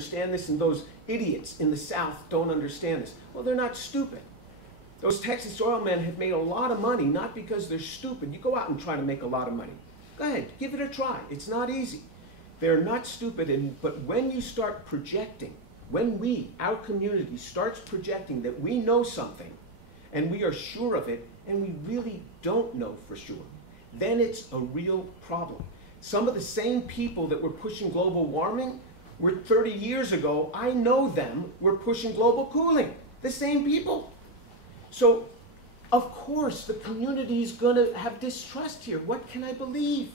understand this, and those idiots in the South don't understand this. Well, they're not stupid. Those Texas oil men have made a lot of money, not because they're stupid. You go out and try to make a lot of money. Go ahead, give it a try. It's not easy. They're not stupid, but when you start projecting, when our community starts projecting that we know something, and we are sure of it, and we really don't know for sure, then it's a real problem. Some of the same people that were pushing global warming were 30 years ago, I know them, were pushing global cooling. The same people. So, of course, the community is going to have distrust here. What can I believe?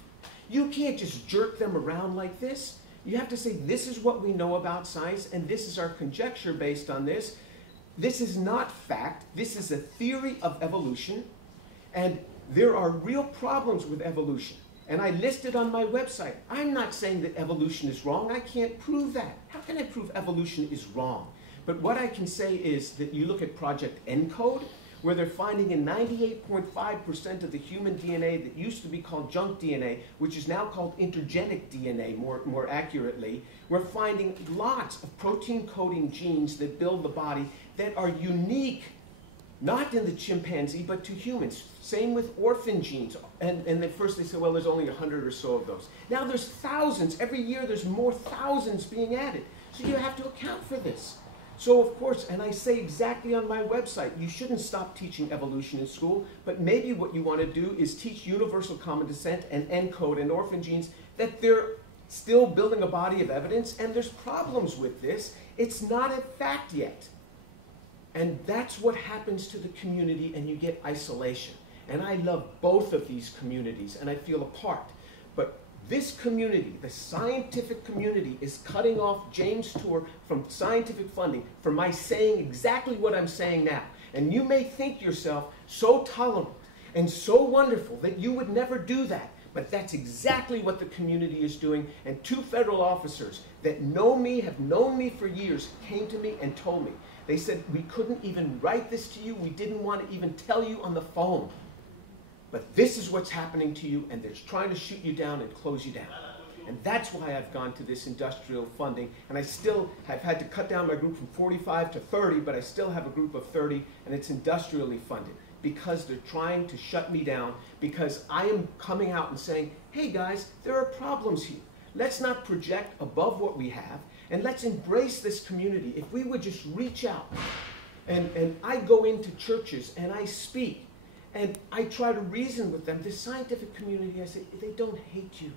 You can't just jerk them around like this. You have to say, this is what we know about science, and this is our conjecture based on this. This is not fact. This is a theory of evolution, and there are real problems with evolution. And I listed on my website. I'm not saying that evolution is wrong. I can't prove that. How can I prove evolution is wrong? But what I can say is that you look at Project ENCODE, where they're finding in 98.5% of the human DNA that used to be called junk DNA, which is now called intergenic DNA, more accurately, we're finding lots of protein-coding genes that build the body that are unique, not in the chimpanzee, but to humans. Same with orphan genes. And at first they said, well, there's only 100 or so of those. Now there's thousands. Every year there's more thousands being added. So you have to account for this. So of course, and I say exactly on my website, you shouldn't stop teaching evolution in school, but maybe what you want to do is teach universal common descent and ENCODE and orphan genes, that they're still building a body of evidence, and there's problems with this. It's not a fact yet. And that's what happens to the community, and you get isolation. And I love both of these communities, and I feel apart. But this community, the scientific community, is cutting off James Tour from scientific funding for my saying exactly what I'm saying now. And you may think yourself so tolerant and so wonderful that you would never do that. But that's exactly what the community is doing. And 2 federal officers that know me, have known me for years, came to me and told me. They said, we couldn't even write this to you. We didn't want to even tell you on the phone. But this is what's happening to you, and they're trying to shoot you down and close you down. And that's why I've gone to this industrial funding. And I still have had to cut down my group from 45 to 30, but I still have a group of 30, and it's industrially funded. Because they're trying to shut me down, because I am coming out and saying, hey guys, there are problems here. Let's not project above what we have, and let's embrace this community. If we would just reach out, and I go into churches and I speak, and I try to reason with them. The scientific community, I say, they don't hate you.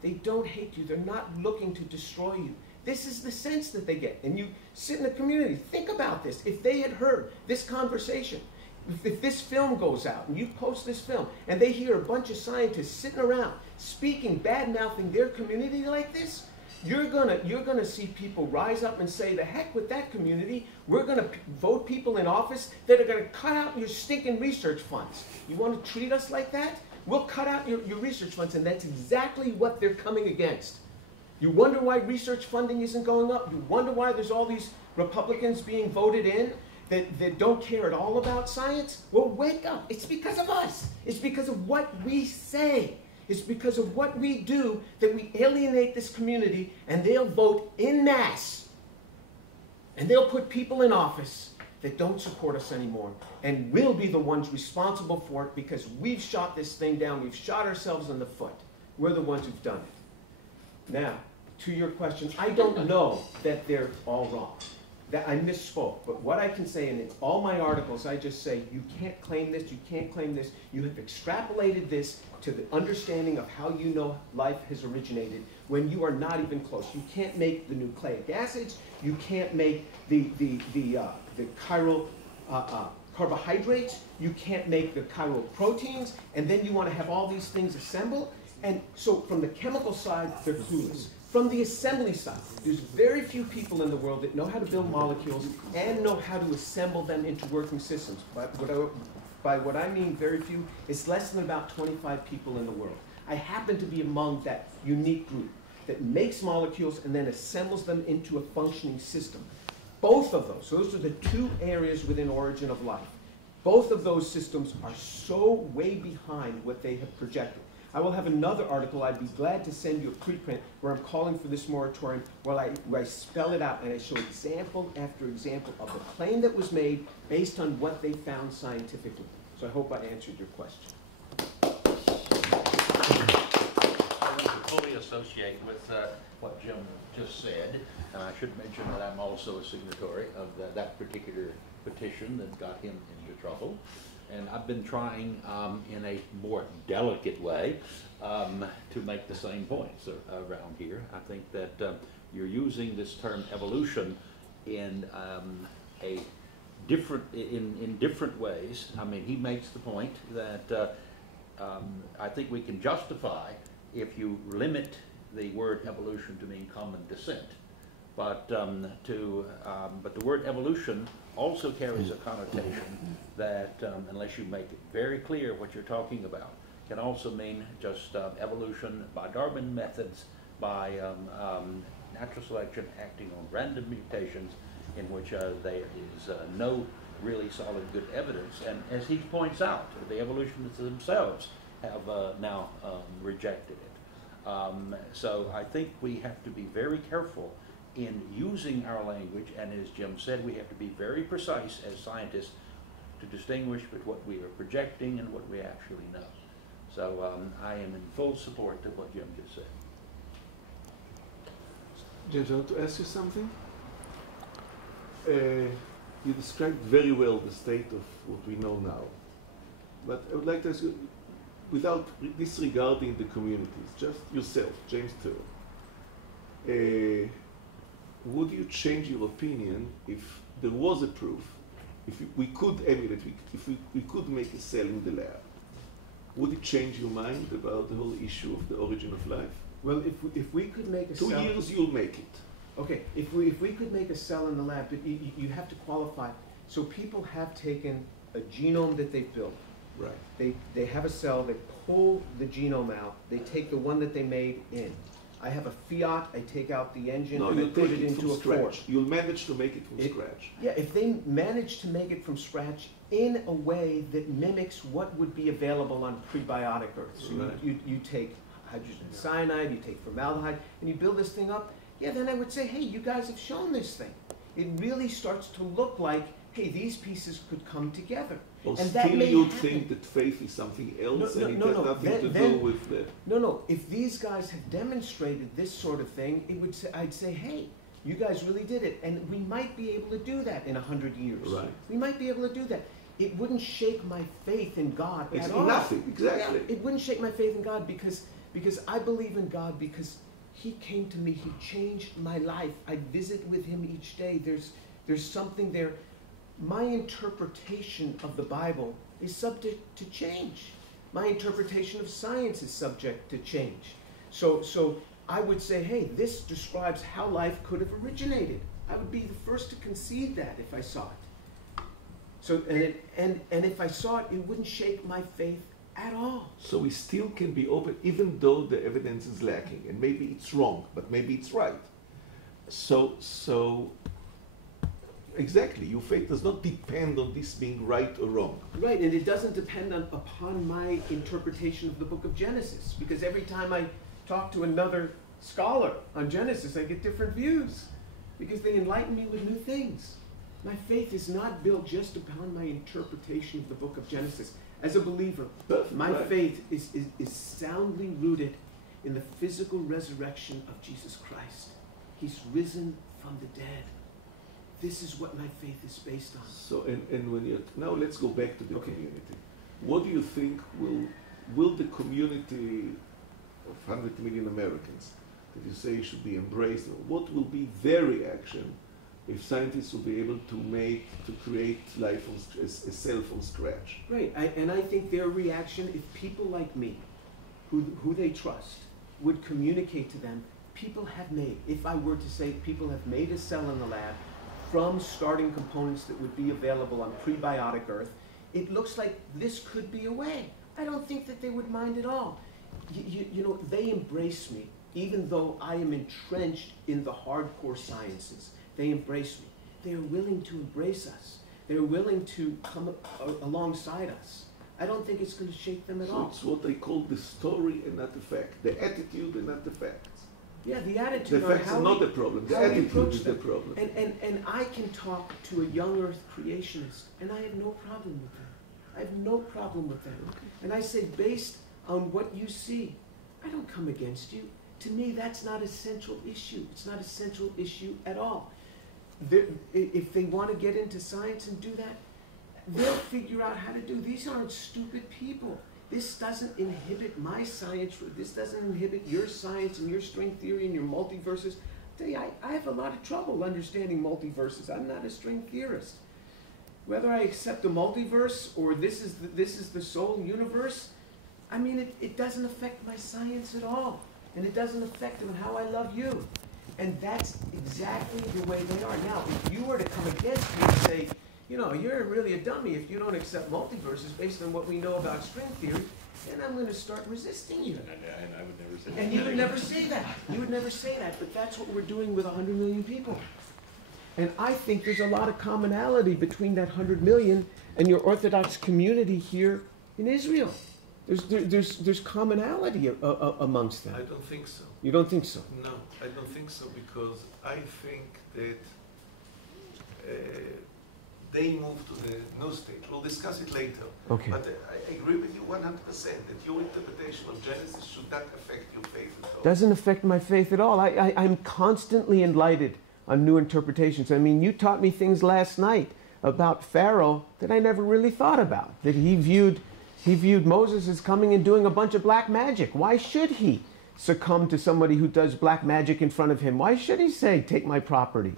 They don't hate you. They're not looking to destroy you. This is the sense that they get. And you sit in the community, think about this. If they had heard this conversation, if this film goes out and you post this film and they hear a bunch of scientists sitting around speaking, bad-mouthing their community like this, you're gonna see people rise up and say, the heck with that community. We're gonna vote people in office that are gonna cut out your stinking research funds. You want to treat us like that? We'll cut out your research funds, and that's exactly what they're coming against. You wonder why research funding isn't going up? You wonder why there's all these Republicans being voted in that don't care at all about science? Well, wake up. It's because of us. It's because of what we say. It's because of what we do that we alienate this community, and they'll vote en masse. And they'll put people in office that don't support us anymore. And we'll be the ones responsible for it because we've shot this thing down. We've shot ourselves in the foot. We're the ones who've done it. Now, to your question, I don't know that they're all wrong. That I misspoke, but what I can say, and in all my articles, I just say, you can't claim this, you can't claim this. You have extrapolated this to the understanding of how you know life has originated when you are not even close. You can't make the nucleic acids, you can't make the chiral carbohydrates, you can't make the chiral proteins, and then you want to have all these things assembled. And so from the chemical side, they're clueless. From the assembly side, there's very few people in the world that know how to build molecules and know how to assemble them into working systems. By what I mean very few, it's less than about 25 people in the world. I happen to be among that unique group that makes molecules and then assembles them into a functioning system. Both of those are the 2 areas within Origin of Life. Both of those systems are so way behind what they have projected. I will have another article. I'd be glad to send you a preprint where I'm calling for this moratorium, where I spell it out and I show example after example of the claim that was made based on what they found scientifically. So I hope I answered your question. I fully associate with what Jim just said, and I should mention that I'm also a signatory of that particular petition that got him into trouble. And I've been trying in a more delicate way to make the same points around here. I think that you're using this term evolution in a different in different ways. I mean, he makes the point that I think we can justify if you limit the word evolution to mean common descent, but the word evolution also carries a connotation that, unless you make it very clear what you're talking about, can also mean just evolution by Darwin methods, by natural selection acting on random mutations in which there is no really solid good evidence. And as he points out, the evolutionists themselves have now rejected it. So I think we have to be very careful in using our language, and as Jim said, we have to be very precise as scientists to distinguish between what we are projecting and what we actually know. So I am in full support of what Jim just said. James, I want to ask you something. You described very well the state of what we know now. But I would like to ask you, without disregarding the communities, just yourself, James Turrell, would you change your opinion if there was a proof, if we could emulate, if we could make a cell in the lab? Would it change your mind about the whole issue of the origin of life? Well, if we could make a 2 cell... years, you'll make it. Okay, if we could make a cell in the lab, but you have to qualify. So people have taken a genome that they've built. Right. They have a cell, they pull the genome out, they take the one that they made in. I have a Fiat, I take out the engine, No, and I you'll put take it it into from a Ford. scratch. You'll manage to make it from scratch. Yeah, if they manage to make it from scratch in a way that mimics what would be available on prebiotic Earth. So Right. you take hydrogen cyanide, you take formaldehyde, and you build this thing up, yeah, then I would say, hey, you guys have shown this thing. It really starts to look like, hey, these pieces could come together. Or and that still may you'd happen. think that faith is something else No, and no, it no, has nothing to then- do with the... No, if these guys have demonstrated this sort of thing, I'd say, hey, you guys really did it. And we might be able to do that in 100 years. Right. We might be able to do that. It wouldn't shake my faith in God It's at all. nothing, exactly. Yeah, it wouldn't shake my faith in God because I believe in God because He came to me, He changed my life. I visit with Him each day. There's something there. My interpretation of the Bible is subject to change. My interpretation of science is subject to change. So I would say, hey, this describes how life could have originated. I would be the first to concede that if I saw it. So and if I saw it, it wouldn't shake my faith at all. So we still can be open, even though the evidence is lacking, and maybe it's wrong, but maybe it's right. So exactly, your faith does not depend on this being right or wrong. Right, and it doesn't depend upon my interpretation of the book of Genesis, because every time I talk to another scholar on Genesis, I get different views, because they enlighten me with new things. My faith is not built just upon my interpretation of the book of Genesis. As a believer, my faith is soundly rooted in the physical resurrection of Jesus Christ. He's risen from the dead. This is what my faith is based on. So, and when you now let's go back to the community. What do you think will the community of 100 million Americans that you say should be embraced, what will be their reaction if scientists will be able to create life a cell from scratch? Right, and I think their reaction, if people like me, who they trust, would communicate to them, people have made, if I were to say people have made a cell in the lab from starting components that would be available on prebiotic Earth, it looks like this could be a way. I don't think that they would mind at all. You know, they embrace me, even though I am entrenched in the hardcore sciences. They embrace me. They are willing to embrace us. They're willing to come alongside us. I don't think it's going to shake them at So all. it's what they call the story and not the fact, the attitude and not the facts. Yeah, the The attitude on facts how are not we- the problem. The how we attitude approach is the them. problem. And I can talk to a young earth creationist, and I have no problem with that. I have no problem with that. And I say, based on what you see, I don't come against you. To me, that's not a central issue. It's not a central issue at all. If they want to get into science and do that, they'll figure out how to do. These aren't stupid people. This doesn't inhibit my science. This doesn't inhibit your science and your string theory and your multiverses. I tell you, I have a lot of trouble understanding multiverses. I'm not a string theorist. Whether I accept a multiverse or this is the sole universe, I mean, it doesn't affect my science at all. And it doesn't affect how I love you. And that's exactly the way they are. Now, if you were to come against me and say, you know, you're really a dummy if you don't accept multiverses based on what we know about string theory, then I'm going to start resisting you. And I would never say that. And you would never say that. You would never say that. But that's what we're doing with 100 million people. And I think there's a lot of commonality between that 100 million and your Orthodox community here in Israel. There's commonality amongst them. I don't think so. You don't think so? No, I don't think so, because I think that they moved to the new state. We'll discuss it later. Okay. But I agree with you 100% that your interpretation of Genesis should not affect your faith at all. Doesn't affect my faith at all. I'm constantly enlightened on new interpretations. I mean, you taught me things last night about Pharaoh that I never really thought about. That he viewed Moses as coming and doing a bunch of black magic. Why should he succumb to somebody who does black magic in front of him? Why should he say, take my property?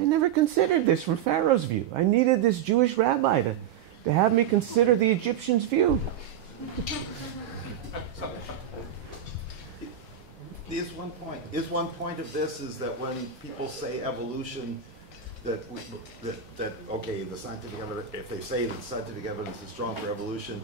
I never considered this from Pharaoh's view. I needed this Jewish rabbi to have me consider the Egyptians' view. Is one point of this is that when people say evolution, that okay, the scientific evidence, if they say that the scientific evidence is strong for evolution,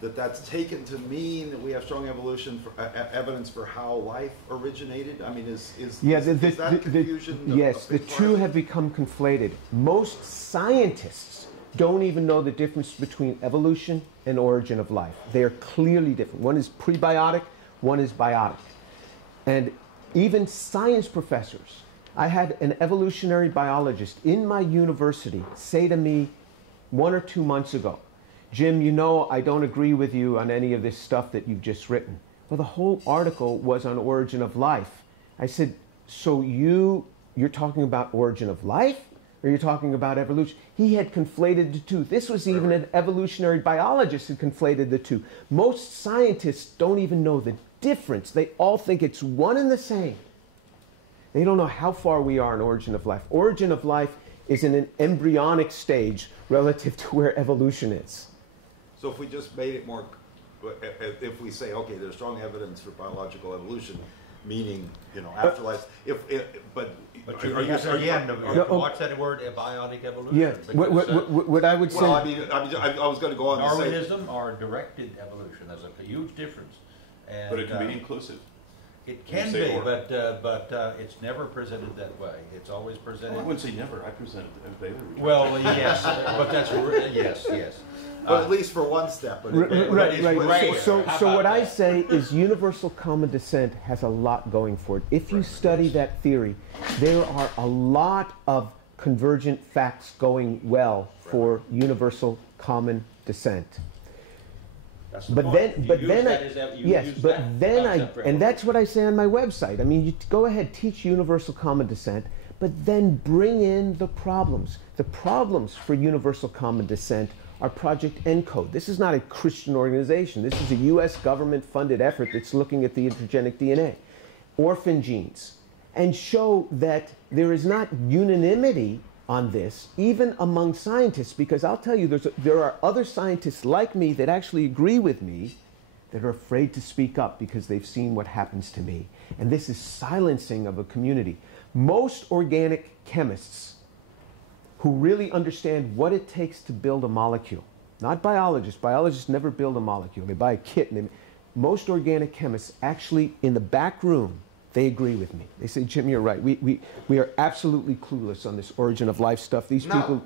that's taken to mean that we have strong evolution for evidence for how life originated. I mean, is that confusion? Yes, the two have become conflated. Most scientists don't even know the difference between evolution and origin of life. They are clearly different. One is prebiotic, one is biotic. And even science professors, I had an evolutionary biologist in my university say to me 1 or 2 months ago, Jim, you know I don't agree with you on any of this stuff that you've just written. Well, the whole article was on origin of life. I said, so you're talking about origin of life, or you're talking about evolution? He had conflated the two. This was even an evolutionary biologist who conflated the two. Most scientists don't even know the difference. They all think it's one and the same. They don't know how far we are in origin of life. Origin of life is in an embryonic stage relative to where evolution is. So if we just made it more, if we say, okay, there's strong evidence for biological evolution, meaning, you know, afterlife. But you are you have again, watch that word, abiotic evolution. Yeah, what I would say... Well, I mean, I was going to go on to say... Darwinism or directed evolution, there's a huge difference. And, But it can be inclusive. It can be, but it's never presented that way. It's always presented... Well, I wouldn't say never. I presented it. Well, yes, but that's... Yes. But at least for one step. Right. So what I say is universal common descent has a lot going for it. If you study that theory, there are a lot of convergent facts going well for universal common descent. But then, and that's what I say on my website. I mean, you go ahead, teach universal common descent, but then bring in the problems. The problems for universal common descent are Project ENCODE. This is not a Christian organization. This is a U.S. government-funded effort that's looking at the intergenic DNA, orphan genes, and show that there is not unanimity on this, even among scientists, because I'll tell you, there are other scientists like me that actually agree with me that are afraid to speak up because they've seen what happens to me. And this is silencing of a community. Most organic chemists who really understand what it takes to build a molecule, not biologists. Biologists never build a molecule. They buy a kit. And most organic chemists actually, in the back room, they agree with me. They say, Jim, you're right. We are absolutely clueless on this origin of life stuff. These people...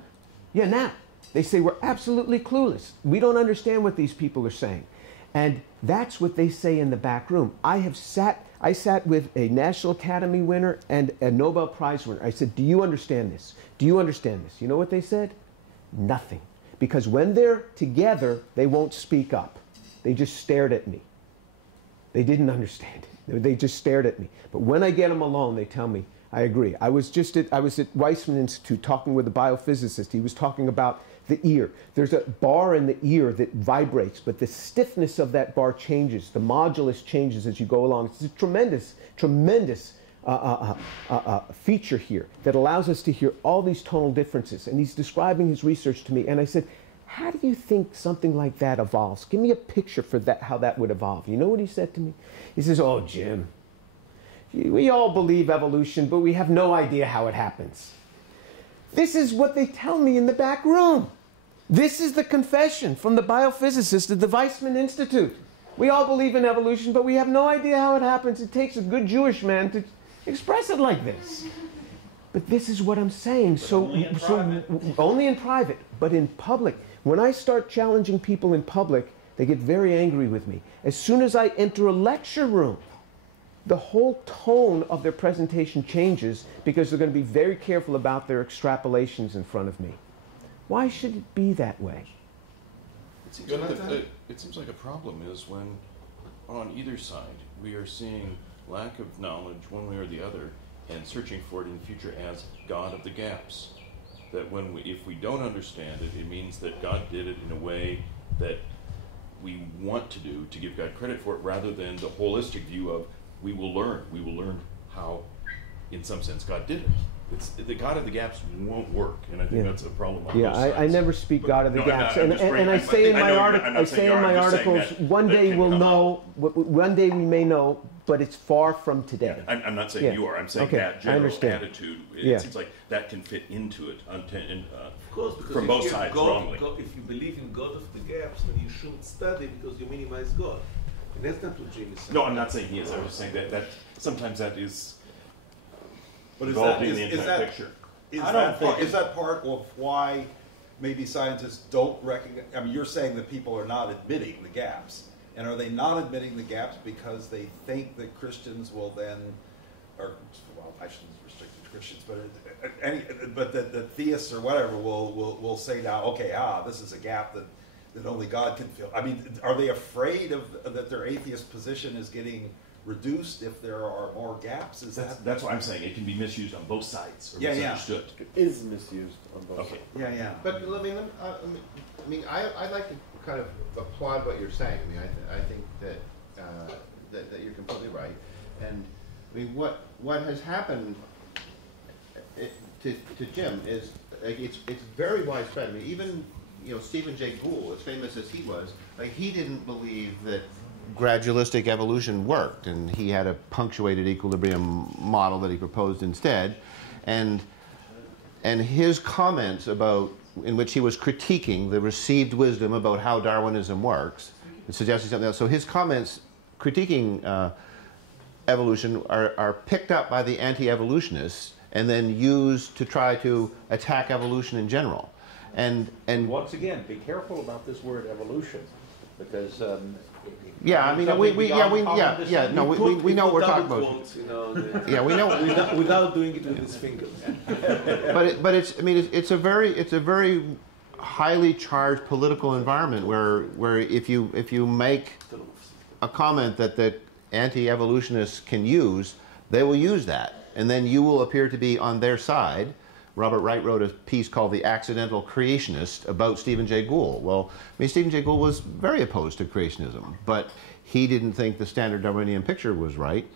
Yeah, now. They say we're absolutely clueless. We don't understand what these people are saying. And that's what they say in the back room. I sat with a National Academy winner and a Nobel Prize winner. I said, do you understand this? Do you understand this? You know what they said? Nothing. Because when they're together, they won't speak up. They just stared at me. They didn't understand it. They just stared at me. But when I get them alone, they tell me, I agree. I was at Weizmann Institute talking with a biophysicist. He was talking about the ear. There's a bar in the ear that vibrates, but the stiffness of that bar changes. The modulus changes as you go along. It's a tremendous, tremendous feature here that allows us to hear all these tonal differences. And he's describing his research to me. And I said, how do you think something like that evolves? Give me a picture for that, how that would evolve. You know what he said to me? He says, oh, Jim, we all believe evolution, but we have no idea how it happens. This is what they tell me in the back room. This is the confession from the biophysicist at the Weizmann Institute. We all believe in evolution, but we have no idea how it happens. It takes a good Jewish man to express it like this. But this is what I'm saying. So only in private, but in public. When I start challenging people in public, they get very angry with me. As soon as I enter a lecture room, the whole tone of their presentation changes because they're going to be very careful about their extrapolations in front of me. Why should it be that way? It seems like a problem is when on either side we are seeing lack of knowledge one way or the other and searching for it in the future as God of the gaps. That if we don't understand it, it means that God did it in a way that we want to do to give God credit for it rather than the holistic view of we will learn how, in some sense, God did it. It's the God of the gaps won't work, and I think that's a problem on both sides. I never speak God of the gaps, and I say in my articles, one day we'll know, one day we may know, but it's far from today. I'm not saying you are. I'm saying that general attitude. It seems like that can fit into it Of course, because from both sides wrongly. If you believe in God of the gaps, then you shouldn't study because you minimize God. And that's not what Jim is saying. No, I'm not saying he is. I'm just saying that sometimes that is. But is that picture? Is that part of why maybe scientists don't recognize? I mean, you're saying that people are not admitting the gaps, and are they not admitting the gaps because they think that Christians will then, or well, I shouldn't restrict it to Christians, but that theists or whatever will say now, okay, this is a gap that only God can fill. I mean, are they afraid that their atheist position is getting reduced if there are more gaps? That's what I'm saying. It can be misused on both sides or misunderstood. It is misused on both sides. Yeah. But I mean, I'd like to kind of applaud what you're saying. I mean, I think that you're completely right. And I mean, what has happened to Jim is it's very widespread. I mean, even Stephen Jay Gould, as famous as he was, he didn't believe that gradualistic evolution worked, and he had a punctuated equilibrium model that he proposed instead, and his comments in which he was critiquing the received wisdom about how Darwinism works and suggesting something else. So his comments critiquing evolution are picked up by the anti-evolutionists and then used to try to attack evolution in general. And once again, be careful about this word evolution, because we know what we're talking about. Yeah, we know without doing it with his fingers. but it's a very highly charged political environment where if you make a comment that the anti-evolutionists can use, they will use that, and then you will appear to be on their side. Robert Wright wrote a piece called The Accidental Creationist about Stephen Jay Gould. Well, Stephen Jay Gould was very opposed to creationism, but he didn't think the standard Darwinian picture was right.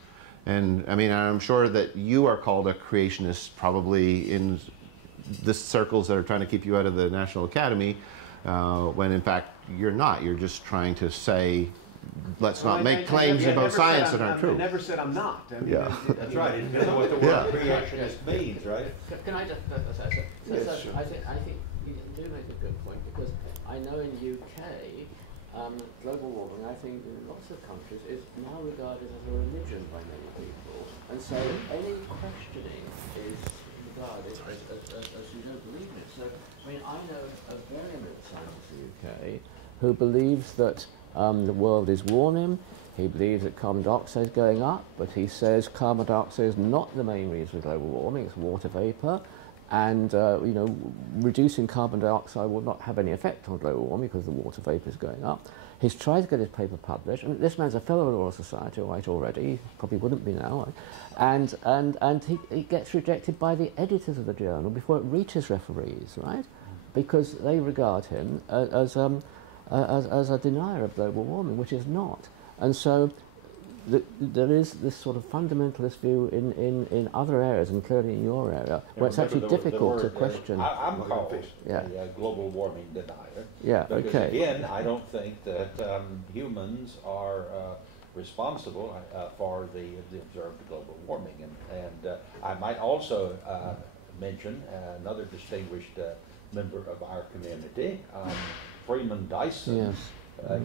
And I'm sure that you are called a creationist probably in the circles that are trying to keep you out of the National Academy, when in fact you're not. You're just trying to say, let's not make claims about science that aren't true. I never said I'm not. That's right. You know what the word creationist means, right? Can I just say so I think you do make a good point, because I know in UK, global warming, I think in lots of countries, is now regarded as a religion by many people, and so any questioning is regard it as you don't believe in it. So, I mean, I know a very eminent scientist in the UK who believes that the world is warming. He believes that carbon dioxide is going up, but he says carbon dioxide is not the main reason for global warming, it's water vapour. And, you know, reducing carbon dioxide will not have any effect on global warming because the water vapour is going up. He's tried to get his paper published, and this man's a fellow of the Royal Society, right, already, he probably wouldn't be now, right? And he gets rejected by the editors of the journal before it reaches referees, right? Because they regard him as a denier of global warming, which is not. And so there is this sort of fundamentalist view in other areas, and clearly in your area, where it's actually difficult to question. I'm called a global warming denier. Yeah, because okay. Again, I don't think that humans are responsible for the observed global warming. And I might also mention another distinguished member of our community, Freeman Dyson. Yes.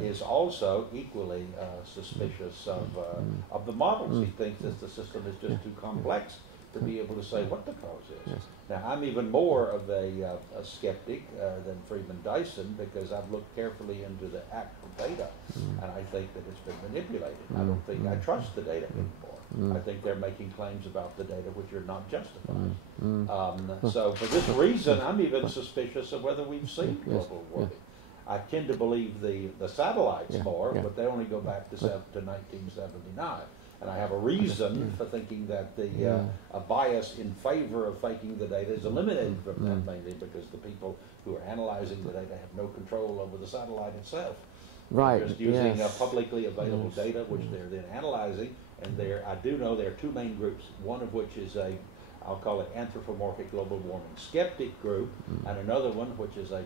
Is also equally suspicious of the models. He thinks that the system is just too complex to be able to say what the cause is. Yes. Now, I'm even more of a skeptic than Freeman Dyson, because I've looked carefully into the actual data, and I think that it's been manipulated. I don't think I trust the data anymore. I think they're making claims about the data which are not justified. So for this reason, I'm even suspicious of whether we've seen global warming. I tend to believe the satellites more, but they only go back to 1979. And I have a reason for thinking that a bias in favor of faking the data is eliminated from that, mainly because the people who are analyzing the data have no control over the satellite itself. Right. They're just using publicly available data, which they're then analyzing. And I do know there are two main groups, one of which is I'll call it anthropomorphic global warming skeptic group, and another one which is a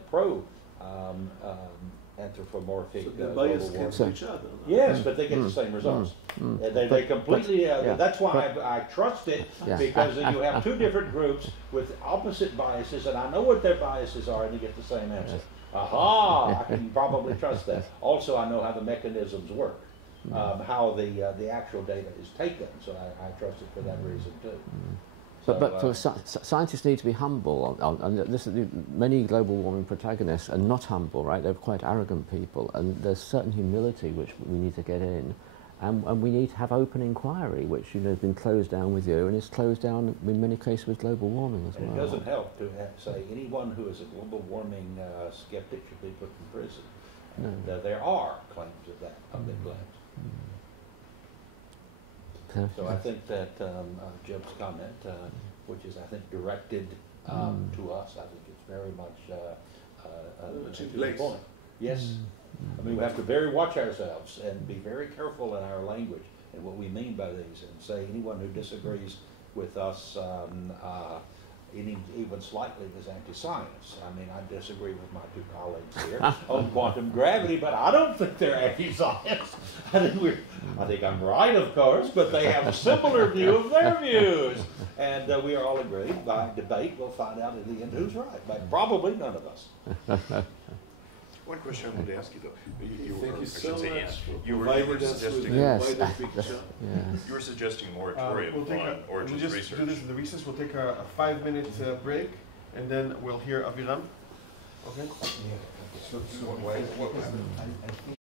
anthropomorphic So global bias warming. cancel each other. No? Yes, but they get the same results. They completely, that's why I trust it, because you have two different groups with opposite biases, and I know what their biases are, and you get the same answer. Aha, I can probably trust that. Also, I know how the mechanisms work, how the actual data is taken, so I trust it for that reason too. But scientists need to be humble. Many global warming protagonists are not humble, right? They're quite arrogant people, and there's certain humility which we need to get in, and we need to have open inquiry, which has been closed down with you, and is closed down in many cases with global warming as well. It doesn't help to say anyone who is a global warming skeptic should be put in prison. And there are claims of that, public claims. So I think that Jim's comment, which is, I think, directed to us, I think it's very much to the point. Yes. I mean, we have to watch ourselves and be very careful in our language and what we mean by these, and say anyone who disagrees with us even slightly is anti-science. I mean, I disagree with my two colleagues here on quantum gravity, but I don't think they're anti-science. I think I'm right, of course, but they have a similar view of their views. And we are all agreed. By debate, we'll find out at the end who's right. But probably none of us. One question I wanted to ask you, though. Thank you so much. You were suggesting you were suggesting a moratorium on origins research. Just do this in the recess. We'll take a 5-minute break, and then we'll hear Aviram. Okay. So what was it?